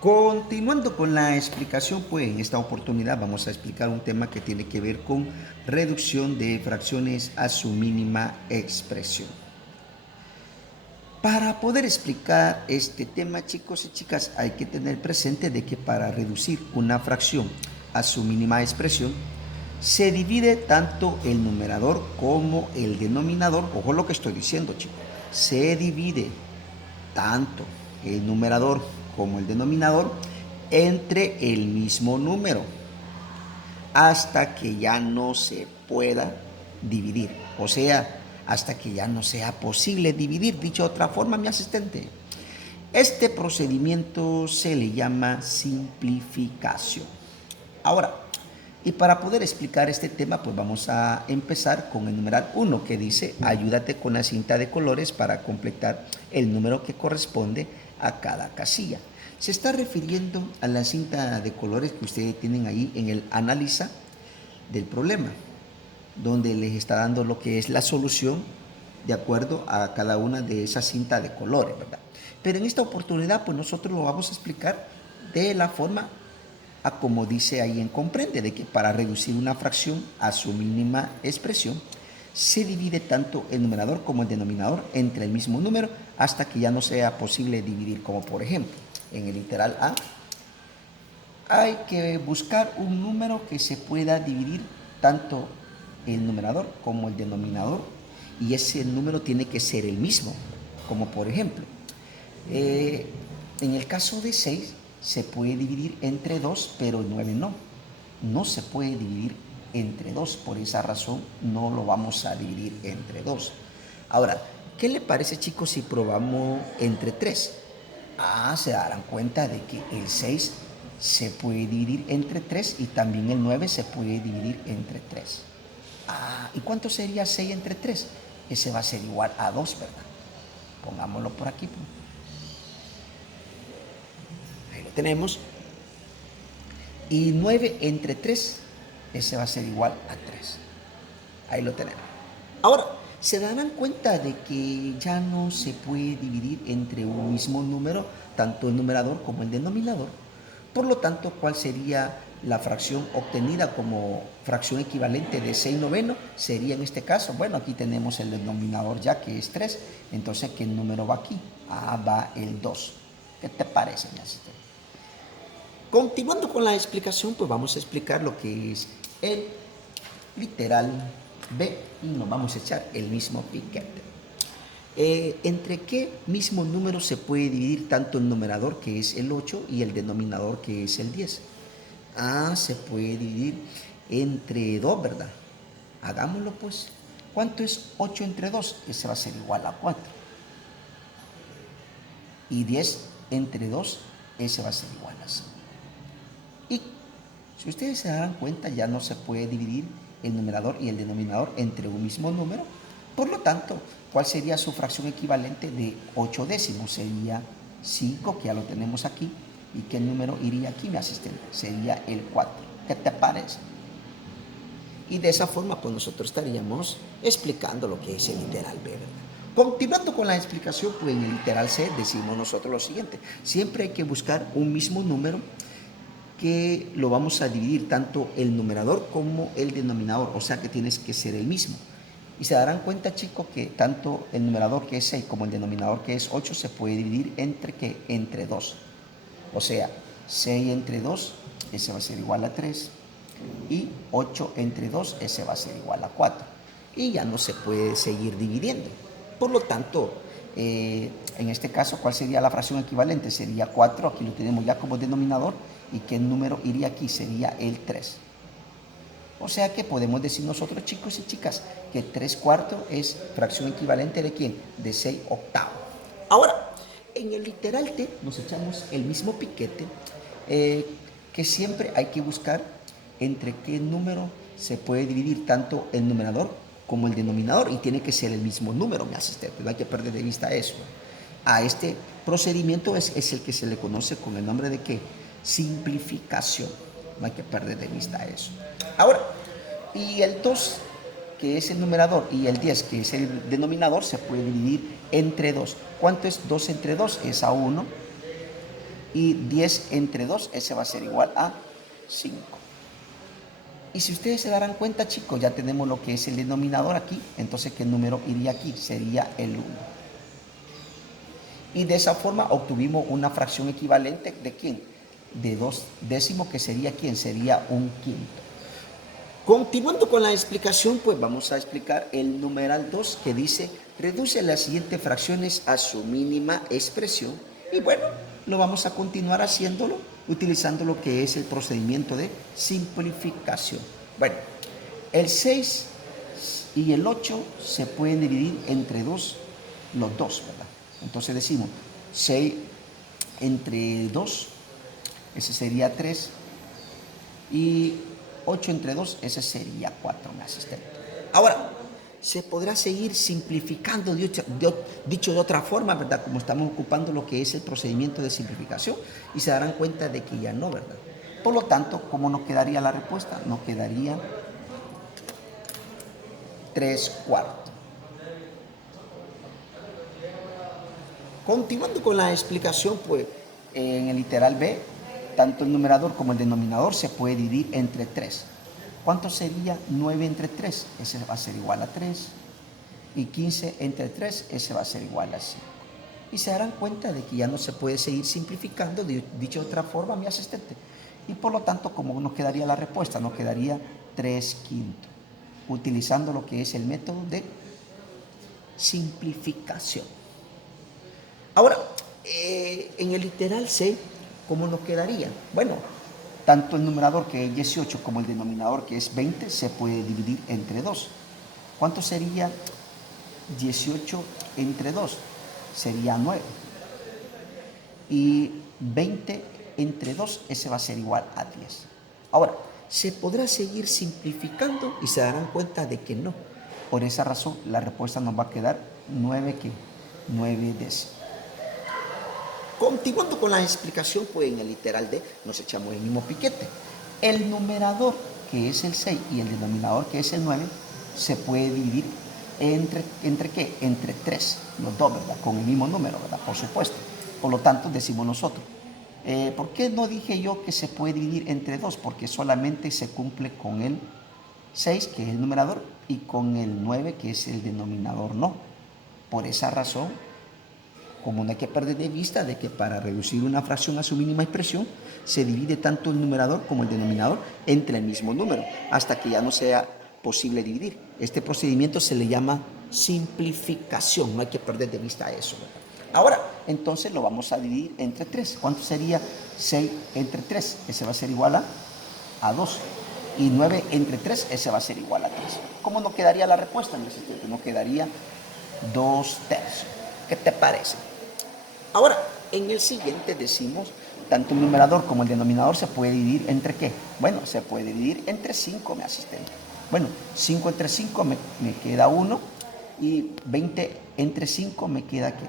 Continuando con la explicación, pues en esta oportunidad vamos a explicar un tema que tiene que ver con reducción de fracciones a su mínima expresión. Para poder explicar este tema, chicos y chicas, hay que tener presente de que para reducir una fracción a su mínima expresión, se divide tanto el numerador como el denominador. Ojo lo que estoy diciendo, chicos. Se divide tanto el numerador como el denominador entre el mismo número hasta que ya no se pueda dividir. O sea, hasta que ya no sea posible dividir. Dicho de otra forma, mi asistente. Este procedimiento se le llama simplificación. Ahora, y para poder explicar este tema, pues vamos a empezar con el numeral 1 que dice, ayúdate con la cinta de colores para completar el número que corresponde a cada casilla. Se está refiriendo a la cinta de colores que ustedes tienen ahí en el analiza del problema, donde les está dando lo que es la solución de acuerdo a cada una de esas cintas de colores, ¿verdad? Pero en esta oportunidad, pues nosotros lo vamos a explicar de la forma a como dice ahí en comprende, de que para reducir una fracción a su mínima expresión, se divide tanto el numerador como el denominador entre el mismo número hasta que ya no sea posible dividir, como por ejemplo, en el literal A, hay que buscar un número que se pueda dividir tanto el numerador como el denominador y ese número tiene que ser el mismo, como por ejemplo, en el caso de 6 se puede dividir entre 2, pero el 9 no. No se puede dividir entre 2, por esa razón no lo vamos a dividir entre 2. Ahora, ¿qué le parece, chicos, si probamos entre 3? Se darán cuenta de que el 6 se puede dividir entre 3 y también el 9 se puede dividir entre 3. ¿Y cuánto sería 6 entre 3? Ese va a ser igual a 2, ¿verdad? Pongámoslo por aquí. Ahí lo tenemos. Y 9 entre 3, ese va a ser igual a 3. Ahí lo tenemos. Ahora, se darán cuenta de que ya no se puede dividir entre un mismo número, tanto el numerador como el denominador. Por lo tanto, ¿cuál sería la fracción obtenida como fracción equivalente de 6 noveno? Sería en este caso, bueno, aquí tenemos el denominador ya que es 3, entonces ¿qué número va aquí? Va el 2. ¿Qué te parece, mi asistente? Continuando con la explicación, pues vamos a explicar lo que es el literal B y nos vamos a echar el mismo piquete. ¿Entre qué mismo número se puede dividir tanto el numerador, que es el 8, y el denominador, que es el 10? Se puede dividir entre 2, ¿verdad? Hagámoslo pues. ¿Cuánto es 8 entre 2? Ese va a ser igual a 4. Y 10 entre 2, ese va a ser igual a 5. Y si ustedes se dan cuenta, ya no se puede dividir el numerador y el denominador entre un mismo número. Por lo tanto, ¿cuál sería su fracción equivalente de 8 décimos? Sería 5, que ya lo tenemos aquí. ¿Y qué número iría aquí, mi asistente? Sería el 4. ¿Qué te parece? Y de esa forma, pues nosotros estaríamos explicando lo que es el literal B, ¿verdad? Continuando con la explicación, pues en el literal C decimos nosotros lo siguiente. Siempre hay que buscar un mismo número que lo vamos a dividir tanto el numerador como el denominador, o sea que tienes que ser el mismo. Y se darán cuenta, chicos, que tanto el numerador, que es 6, como el denominador, que es 8, se puede dividir entre ¿qué? Entre 2. O sea, 6 entre 2, ese va a ser igual a 3. Y 8 entre 2, ese va a ser igual a 4. Y ya no se puede seguir dividiendo. Por lo tanto, en este caso, ¿cuál sería la fracción equivalente? Sería 4, aquí lo tenemos ya como denominador. ¿Y qué número iría aquí? Sería el 3. O sea que podemos decir nosotros, chicos y chicas, que 3 cuartos es fracción equivalente de ¿quién? De 6 octavos. Ahora, en el literal T nos echamos el mismo piquete, que siempre hay que buscar entre qué número se puede dividir tanto el numerador como el denominador, y tiene que ser el mismo número, mi asistente, no hay que perder de vista eso. A este procedimiento es el que se le conoce con el nombre de ¿qué? Simplificación. No hay que perder de vista eso. Ahora, y el 2, que es el numerador, y el 10, que es el denominador, se puede dividir entre 2. ¿Cuánto es 2 entre 2? Es a 1. Y 10 entre 2, ese va a ser igual a 5. Y si ustedes se darán cuenta, chicos, ya tenemos lo que es el denominador aquí. Entonces, ¿qué número iría aquí? Sería el 1. Y de esa forma obtuvimos una fracción equivalente ¿de quién? De 2 décimos, que sería ¿quién? Sería un quinto. Continuando con la explicación, pues vamos a explicar el numeral 2 que dice: reduce las siguientes fracciones a su mínima expresión. Y bueno, lo vamos a continuar haciéndolo utilizando lo que es el procedimiento de simplificación. Bueno, el 6 y el 8 se pueden dividir entre los dos, ¿verdad? Entonces decimos 6 entre 2, ese sería 3, y 8 entre 2, ese sería 4, mi asistente. Ahora, se podrá seguir simplificando, dicho de otra forma, ¿verdad? Como estamos ocupando lo que es el procedimiento de simplificación, y se darán cuenta de que ya no, ¿verdad? Por lo tanto, ¿cómo nos quedaría la respuesta? Nos quedaría 3/4. Continuando con la explicación, pues en el literal B, tanto el numerador como el denominador se puede dividir entre 3. ¿Cuánto sería 9 entre 3? Ese va a ser igual a 3. Y 15 entre 3, ese va a ser igual a 5. Y se darán cuenta de que ya no se puede seguir simplificando, dicho de otra forma, mi asistente. Y por lo tanto, ¿cómo nos quedaría la respuesta? Nos quedaría 3/5, utilizando lo que es el método de simplificación. Ahora, en el literal C, ¿cómo nos quedaría? Bueno, tanto el numerador, que es 18, como el denominador, que es 20, se puede dividir entre 2. ¿Cuánto sería 18 entre 2? Sería 9. Y 20 entre 2, ese va a ser igual a 10. Ahora, se podrá seguir simplificando y se darán cuenta de que no. Por esa razón, la respuesta nos va a quedar 9 décimos. Continuando con la explicación, pues en el literal D nos echamos el mismo piquete. El numerador, que es el 6, y el denominador, que es el 9, se puede dividir ¿entre qué? Entre 3, los dos, ¿verdad? Con el mismo número, ¿verdad? Por supuesto. Por lo tanto, decimos nosotros. ¿Por qué no dije yo que se puede dividir entre 2? Porque solamente se cumple con el 6, que es el numerador, y con el 9, que es el denominador, no. Por esa razón, como no hay que perder de vista de que para reducir una fracción a su mínima expresión, se divide tanto el numerador como el denominador entre el mismo número, hasta que ya no sea posible dividir. Este procedimiento se le llama simplificación, no hay que perder de vista eso, ¿verdad? Ahora, entonces lo vamos a dividir entre 3. ¿Cuánto sería 6 entre 3? Ese va a ser igual a 2. Y 9 entre 3, ese va a ser igual a 3. ¿Cómo nos quedaría la respuesta? Nos quedaría 2/3. ¿Qué te parece? Ahora, en el siguiente decimos, tanto el numerador como el denominador se puede dividir ¿entre qué? Bueno, se puede dividir entre 5, mi asistente. Bueno, 5 entre 5 me queda 1, y 20 entre 5 me queda ¿qué?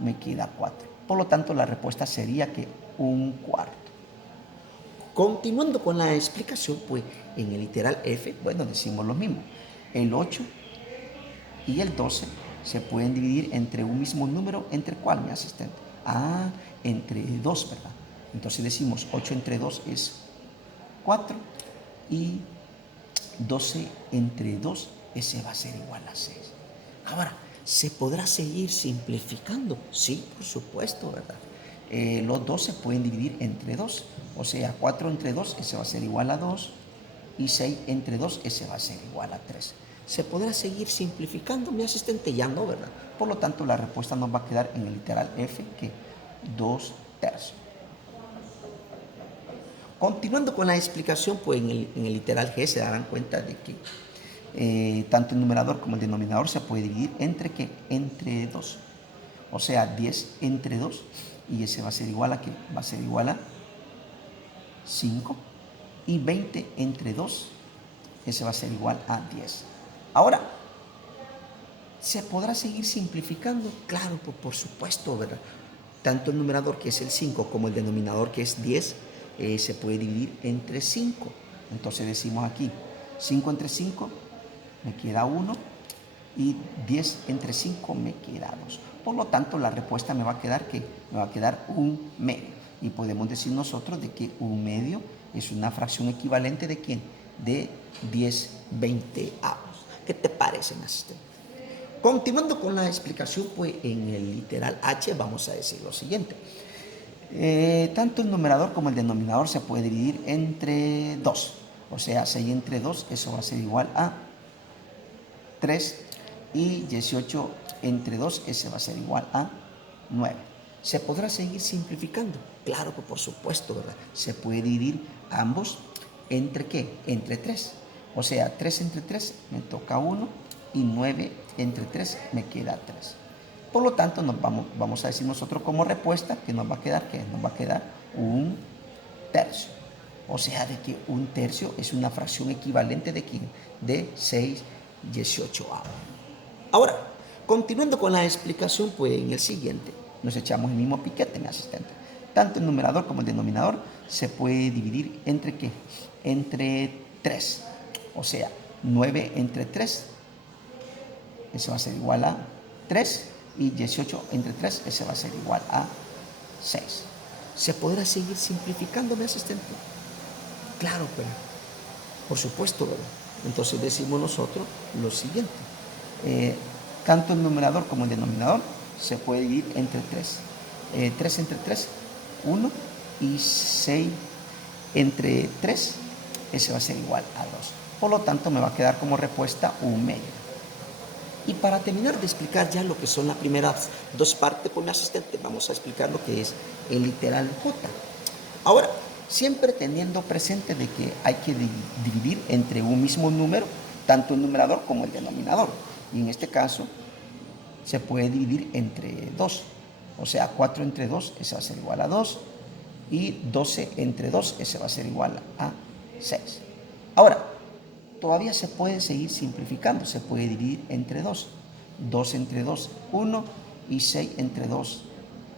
Me queda 4. Por lo tanto, la respuesta sería que 1/4. Continuando con la explicación, pues en el literal F, bueno, decimos lo mismo. El 8 y el 12 se pueden dividir entre un mismo número. ¿Entre cuál, mi asistente? Ah, entre 2, ¿verdad? Entonces decimos 8 entre 2 es 4, y 12 entre 2, ese va a ser igual a 6. Ahora, ¿se podrá seguir simplificando? Sí, por supuesto, ¿verdad? Los 2 se pueden dividir entre 2, o sea, 4 entre 2, ese va a ser igual a 2, y 6 entre 2, ese va a ser igual a 3. ¿Se podrá seguir simplificando, mi asistente? Ya no, ¿verdad? Por lo tanto, la respuesta nos va a quedar en el literal F, que 2/3. Continuando con la explicación, pues en el literal G se darán cuenta de que tanto el numerador como el denominador se puede dividir ¿entre qué? Entre 2. O sea, 10 entre 2, y ese va a ser igual a ¿qué? Va a ser igual a 5. Y 20 entre 2, ese va a ser igual a 10. Ahora, ¿se podrá seguir simplificando? Claro, por supuesto, ¿verdad? Tanto el numerador, que es el 5, como el denominador, que es 10, se puede dividir entre 5. Entonces decimos aquí, 5 entre 5 me queda 1, y 10 entre 5 me queda 2. Por lo tanto, la respuesta me va a quedar ¿qué? Me va a quedar 1/2. Y podemos decir nosotros de que 1/2 es una fracción equivalente de ¿quién? De 10/20. ¿Qué te parece, mi asistente? Continuando con la explicación, pues en el literal H vamos a decir lo siguiente. Tanto el numerador como el denominador se puede dividir entre 2. O sea, 6 entre 2, eso va a ser igual a 3. Y 18 entre 2, ese va a ser igual a 9. ¿Se podrá seguir simplificando? Claro que por supuesto, ¿verdad? Se puede dividir ambos entre ¿qué? Entre 3. O sea, 3 entre 3 me toca 1 y 9 entre 3 me queda 3. Por lo tanto, vamos a decir nosotros como respuesta que nos va a quedar, ¿qué? Nos va a quedar 1/3. O sea, de que 1/3 es una fracción equivalente de ¿quién? De 6/18. Ahora, continuando con la explicación, pues en el siguiente nos echamos el mismo piquete, mi asistente. Tanto el numerador como el denominador se puede dividir entre ¿qué? Entre 3. O sea, 9 entre 3, eso va a ser igual a 3. Y 18 entre 3, ese va a ser igual a 6. ¿Se podrá seguir simplificando, mi asistente? Claro, pero por supuesto, ¿verdad? Entonces decimos nosotros lo siguiente. Tanto el numerador como el denominador se puede dividir entre 3. 3 entre 3, 1. Y 6 entre 3, ese va a ser igual a 2. Por lo tanto, me va a quedar como respuesta 1/2. Y para terminar de explicar ya lo que son las primeras dos partes, pues mi asistente, vamos a explicar lo que es el literal J. Ahora, siempre teniendo presente de que hay que dividir entre un mismo número, tanto el numerador como el denominador. Y en este caso, se puede dividir entre 2. O sea, 4 entre 2, ese va a ser igual a 2. Y 12 entre 2, ese va a ser igual a 6. Ahora, todavía se puede seguir simplificando. Se puede dividir entre 2. 2 entre 2, 1. Y 6 entre 2,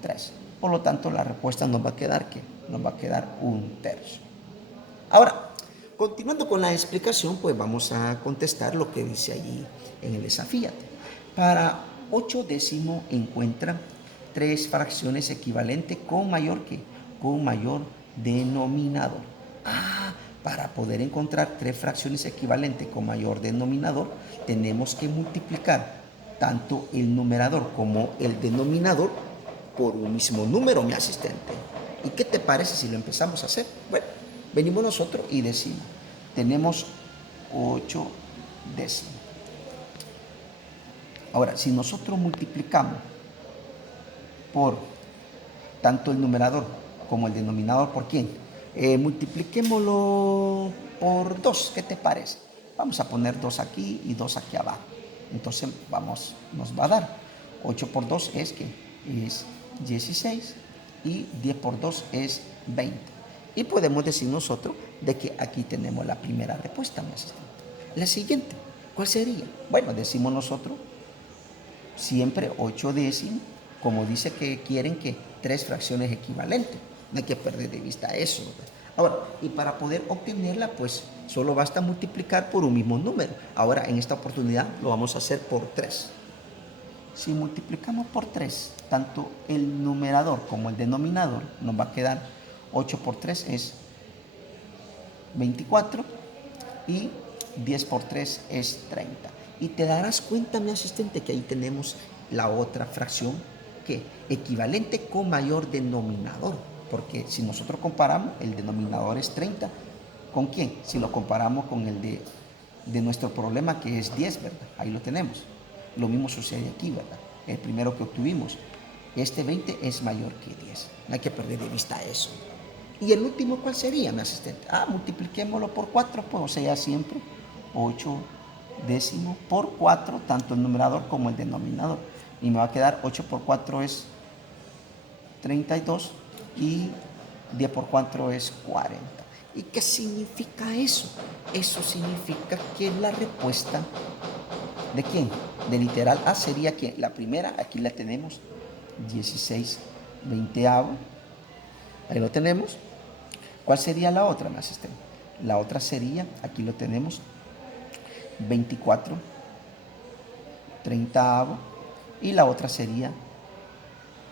3. Por lo tanto, la respuesta nos va a quedar, ¿qué? Nos va a quedar 1/3. Ahora, continuando con la explicación, pues vamos a contestar lo que dice allí en el desafío. Para 8 décimos encuentra 3 fracciones equivalentes con mayor denominador. Para poder encontrar 3 fracciones equivalentes con mayor denominador, tenemos que multiplicar tanto el numerador como el denominador por un mismo número, mi asistente. ¿Y qué te parece si lo empezamos a hacer? Bueno, venimos nosotros y decimos, tenemos 8 décimos. Ahora, si nosotros multiplicamos por tanto el numerador como el denominador, ¿por quién? Multipliquémoslo por 2, ¿qué te parece? Vamos a poner 2 aquí y 2 aquí abajo. Entonces nos va a dar 8 por 2 es que es 16 y 10 por 2 es 20. Y podemos decir nosotros de que aquí tenemos la primera respuesta, mi asistente. La siguiente, ¿cuál sería? Bueno, decimos nosotros siempre 8 décimos, como dice que quieren que 3 fracciones equivalentes. No hay que perder de vista eso, ¿verdad? Ahora, y para poder obtenerla, pues solo basta multiplicar por un mismo número. Ahora, en esta oportunidad, lo vamos a hacer por 3. Si multiplicamos por 3, tanto el numerador como el denominador, nos va a quedar 8 por 3 es 24 y 10 por 3 es 30. Y te darás cuenta, mi asistente, que ahí tenemos la otra fracción que equivalente con mayor denominador. Porque si nosotros comparamos, el denominador es 30. ¿Con quién? Si lo comparamos con el de nuestro problema, que es 10, ¿verdad? Ahí lo tenemos. Lo mismo sucede aquí, ¿verdad? El primero que obtuvimos. Este 20 es mayor que 10. No hay que perder de vista eso. ¿Y el último cuál sería, mi asistente? Multipliquémoslo por 4, pues, o sea, siempre 8 décimos por 4, tanto el numerador como el denominador. Y me va a quedar 8 por 4 es 32 y 10 por 4 es 40. ¿Y qué significa eso? Eso significa que la respuesta ¿de quién? De literal A sería que la primera, aquí la tenemos, 16/20. Ahí lo tenemos. ¿Cuál sería la otra, mi asistente? La otra sería, aquí lo tenemos, 24/30. Y la otra sería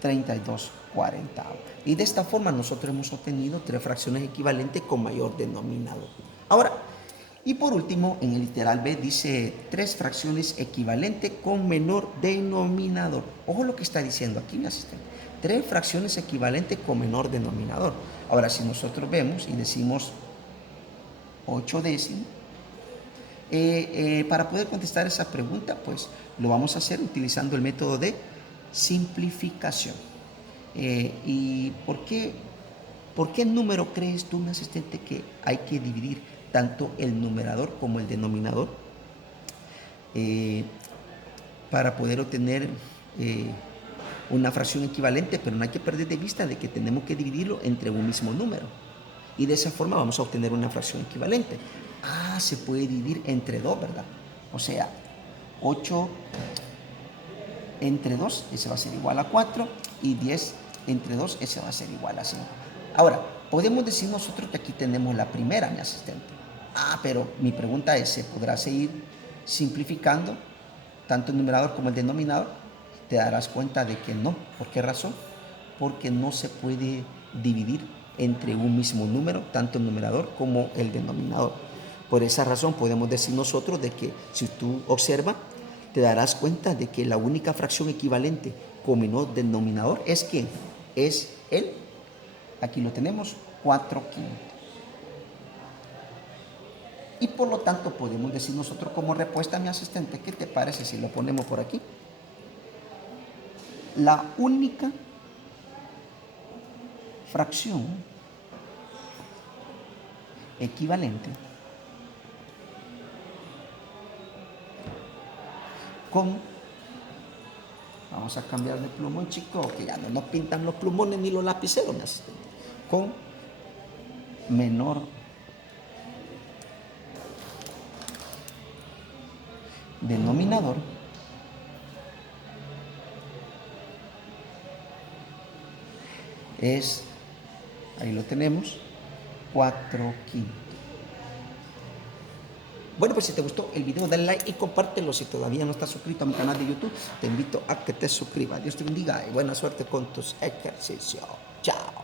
32/40. 40. Y de esta forma nosotros hemos obtenido 3 fracciones equivalentes con mayor denominador. Ahora, y por último, en el literal B dice 3 fracciones equivalentes con menor denominador. Ojo lo que está diciendo aquí mi asistente. 3 fracciones equivalentes con menor denominador. Ahora, si nosotros vemos y decimos 8 décimos, para poder contestar esa pregunta, pues lo vamos a hacer utilizando el método de simplificación. ¿Y por qué número crees tú, mi asistente, que hay que dividir tanto el numerador como el denominador para poder obtener una fracción equivalente? Pero no hay que perder de vista de que tenemos que dividirlo entre un mismo número. Y de esa forma vamos a obtener una fracción equivalente. Se puede dividir entre 2, ¿verdad? O sea, 8 entre 2, ese va a ser igual a 4, y 10 entre 2, ese va a ser igual a 5. Ahora, podemos decir nosotros que aquí tenemos la primera, mi asistente. Pero mi pregunta es, ¿se podrá seguir simplificando tanto el numerador como el denominador? Te darás cuenta de que no. ¿Por qué razón? Porque no se puede dividir entre un mismo número, tanto el numerador como el denominador. Por esa razón podemos decir nosotros de que si tú observas, te darás cuenta de que la única fracción equivalente con menor denominador es ¿quién? Es el, aquí lo tenemos, 4/5. Y por lo tanto podemos decir nosotros como respuesta, mi asistente, ¿qué te parece si lo ponemos por aquí? La única fracción equivalente con, vamos a cambiar de plumón, chicos, que ya no nos pintan los plumones ni los lapiceros, mi asistente, con menor denominador es, ahí lo tenemos, 4/5. Bueno, pues si te gustó el video, dale like y compártelo. Si todavía no estás suscrito a mi canal de YouTube, te invito a que te suscribas. Dios te bendiga y buena suerte con tus ejercicios. Chao.